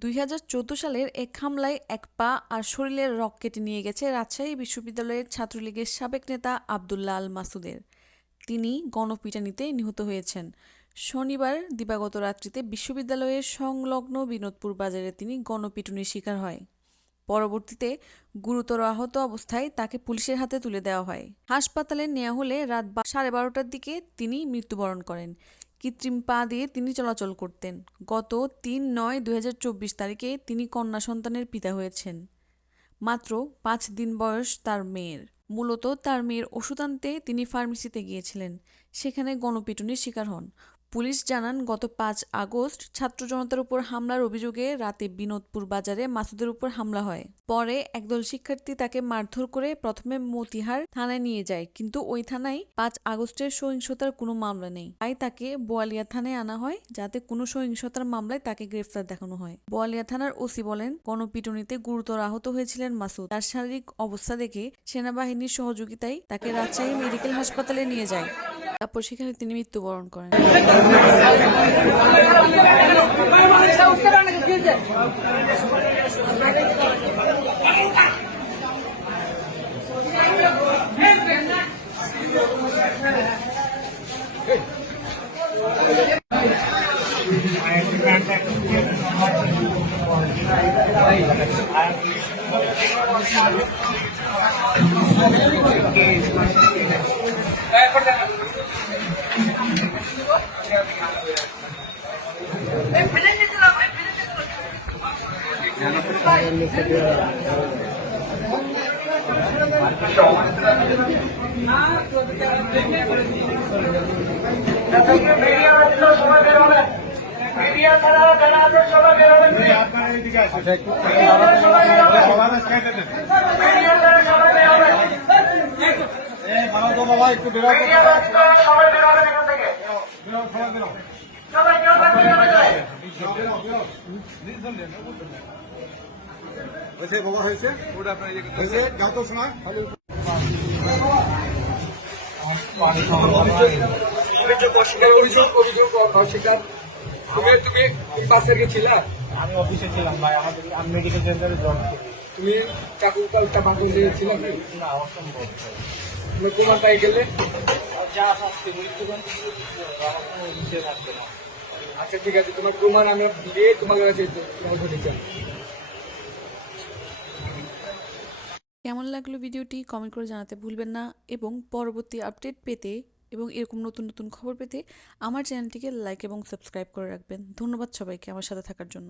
দু হাজার চোদ্দ সালের এক হামলায় এক পা আর শরীরের রক কেটে নিয়ে গেছে রাজশাহী বিশ্ববিদ্যালয়ের ছাত্রলীগের সাবেক নেতা আবদুল্লাহ আল মাসুদের। তিনি গণপিটানিতে নিহত হয়েছেন। শনিবার দিবাগত রাত্রিতে বিশ্ববিদ্যালয়ের সংলগ্ন বিনোদপুর বাজারে তিনি গণপিটুনির শিকার হয়। পরবর্তীতে গুরুতর আহত অবস্থায় তাকে পুলিশের হাতে তুলে দেওয়া হয়। হাসপাতালে নেওয়া হলে রাত সাড়ে বারোটার দিকে তিনি মৃত্যুবরণ করেন। কৃত্রিম পা দিয়ে তিনি চলাচল করতেন। গত তিন নয় দুই তারিখে তিনি কন্যা সন্তানের পিতা হয়েছেন। মাত্র পাঁচ দিন বয়স তার মেয়ের। মূলত তার মেয়ের ওষুধ আনতে তিনি ফার্মেসিতে গিয়েছিলেন। সেখানে গণপিটুনির শিকার হন। পুলিশ জানান, গত পাঁচ আগস্ট ছাত্র জনতার উপর হামলার অভিযোগে রাতে বিনোদপুর বাজারে মাসুদের উপর হামলা হয়। পরে একদল শিক্ষার্থী তাকে মারধর করে প্রথমে মতিহার থানায় নিয়ে যায়, কিন্তু ওই থানায় পাঁচ আগস্টের সহিংসতার কোনো মামলা নেই। তাই তাকে বোয়ালিয়া থানায় আনা হয়, যাতে কোনো সহিংসতার মামলায় তাকে গ্রেফতার দেখানো হয়। বোয়ালিয়া থানার ওসি বলেন, গণপিটুনিতে গুরুতর আহত হয়েছিলেন মাসুদ। তার শারীরিক অবস্থা দেখে সেনাবাহিনীর সহযোগিতায় তাকে রাজশাহী মেডিকেল হাসপাতালে নিয়ে যায়। তারপর সেখানে তিনি মৃত্যুবরণ করেন। সবাই বের হবেন মিডিয়া ছাড়া যারা আছে সবাই বের হবেন আপনারা এদিকে আসুন। সবাই বের হবেন সবার কেটে দেন। মিডিয়া ছাড়া সবাই বের হবেন এই বাবা একটু বেরো সবাই বের এখান থেকে। বেরো, সবাই বেরো। সবাই কেউ থাকবে না যায় হয়েছে বাবা তো শোনা অস্বীকার তুমি তুমি তুমি পাশে গেছিলা? আমি অফিসে ছিলাম ভাই আমাদের আমি মেডিকেল সেন্টারে জব করি তুমি দিয়েছিলা? না অসম্ভব। তুমি তোমার তাই গেলে? যা শাস্তি মৃত্যুদণ্ড দিলে দিতে হবে, আমার কোনো ইচ্ছে থাকবে না। আচ্ছা ঠিক আছে তোমার প্রমাণ আমরা দিয়ে তোমাকে কাছে কেমন লাগল ভিডিওটি? কমেন্ট করে জানাতে ভুলবেন না এবং পরবর্তী আপডেট পেতে এবং এরকম নতুন নতুন খবর পেতে আমার চ্যানেলটিকে লাইক এবং সাবস্ক্রাইব করে রাখবেন। ধন্যবাদ সবাইকে আমার সাথে থাকার জন্য।